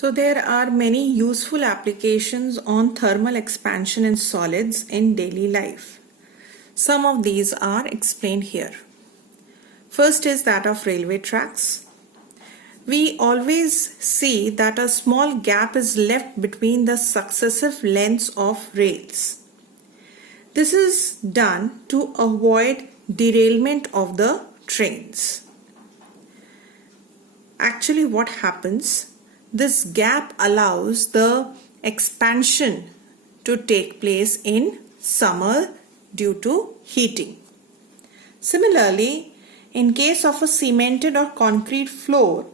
So there are many useful applications on thermal expansion in solids in daily life. Some of these are explained here. First is that of railway tracks. We always see that a small gap is left between the successive lengths of rails. This is done to avoid derailment of the trains. Actually, what happens? This gap allows the expansion to take place in summer due to heating. Similarly, in case of a cemented or concrete floor,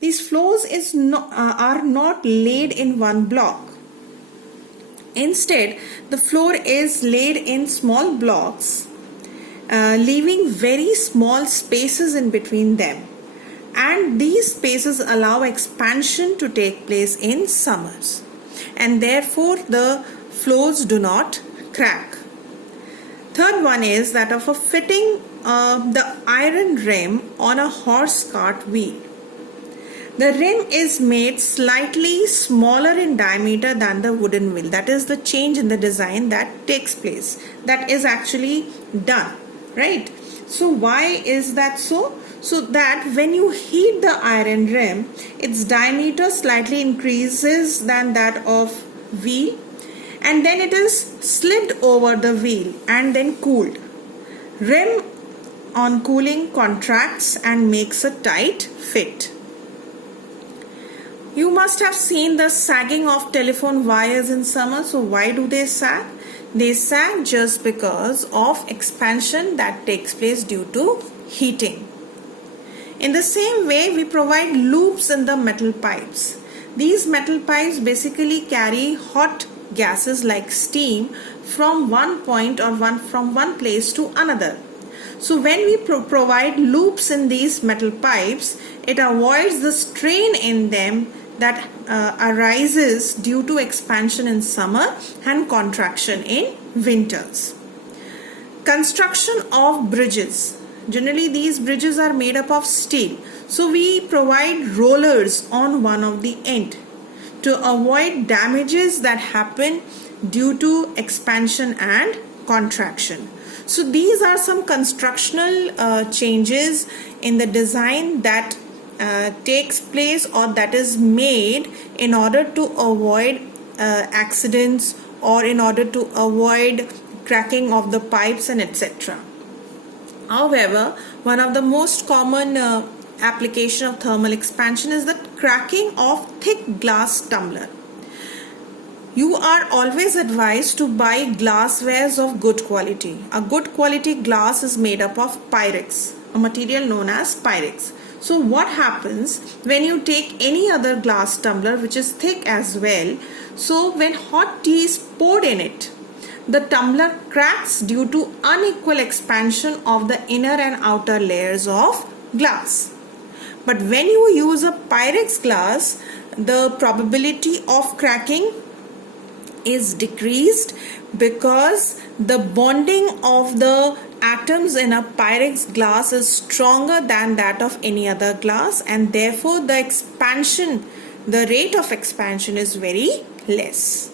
these floors are not laid in one block. Instead, the floor is laid in small blocks, leaving very small spaces in between them. And these spaces allow expansion to take place in summers, and therefore the floors do not crack. Third one is that of a fitting the iron rim on a horse cart wheel. The rim is made slightly smaller in diameter than the wooden wheel. That is the change in the design that takes place. That is actually done, right? So why is that so? So that when you heat the iron rim, its diameter slightly increases than that of wheel, and then it is slid over the wheel and then cooled. Rim on cooling contracts and makes a tight fit. You must have seen the sagging of telephone wires in summer. So why do they sag? They sag just because of expansion that takes place due to heating. In the same way, we provide loops in the metal pipes. These metal pipes basically carry hot gases like steam from one point or from one place to another. So when we provide loops in these metal pipes, it avoids the strain in them that arises due to expansion in summer and contraction in winters. Construction of bridges. Generally, these bridges are made up of steel. So we provide rollers on one of the end to avoid damages that happen due to expansion and contraction. So these are some constructional changes in the design that takes place or that is made in order to avoid accidents or in order to avoid cracking of the pipes and etc. However, one of the most common application of thermal expansion is the cracking of thick glass tumbler. You are always advised to buy glasswares of good quality. A good quality glass is made up of Pyrex, a material known as Pyrex. So what happens when you take any other glass tumbler which is thick as well? So when hot tea is poured in it, the tumbler cracks due to unequal expansion of the inner and outer layers of glass. But when you use a Pyrex glass, the probability of cracking is decreased because the bonding of the atoms in a Pyrex glass is stronger than that of any other glass, and therefore the rate of expansion is very less.